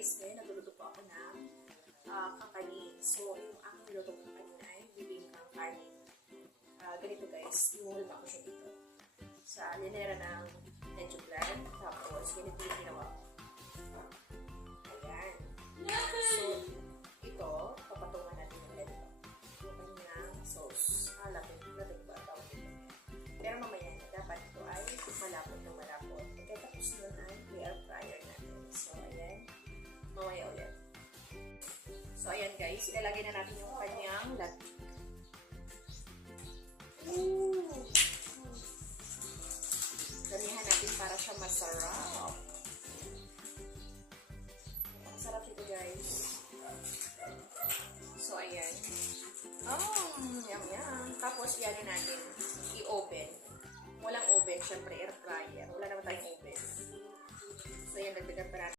guys, ngayon nagluluto po ako ng kakanin. So, yung aking niluto ko kanina ay bibingkang kanin. Ganito guys, inuhulma ko siya dito. Sa linera ng medyo bland. Tapos, ganito yung ginawa ko. Ayan. So, ito, papatungan natin yung ganito. Yung kanyang sauce. Lapit ba ang tawag dito? Pero mamaya na, dapat ito ay malapot na malapot. Okay, tapos nun ay air fryer natin. So, ayan. Mamaya ulit. So, ayan guys. Ilalagay na natin yung kanyang latik. Damihan natin para siya masarap. Masarap ito guys. So, ayan. Yum. Tapos, yan natin. I-oven. Walang oven, syempre air fryer. Wala naman tayong oven. So, yan, dagdagan pa natin.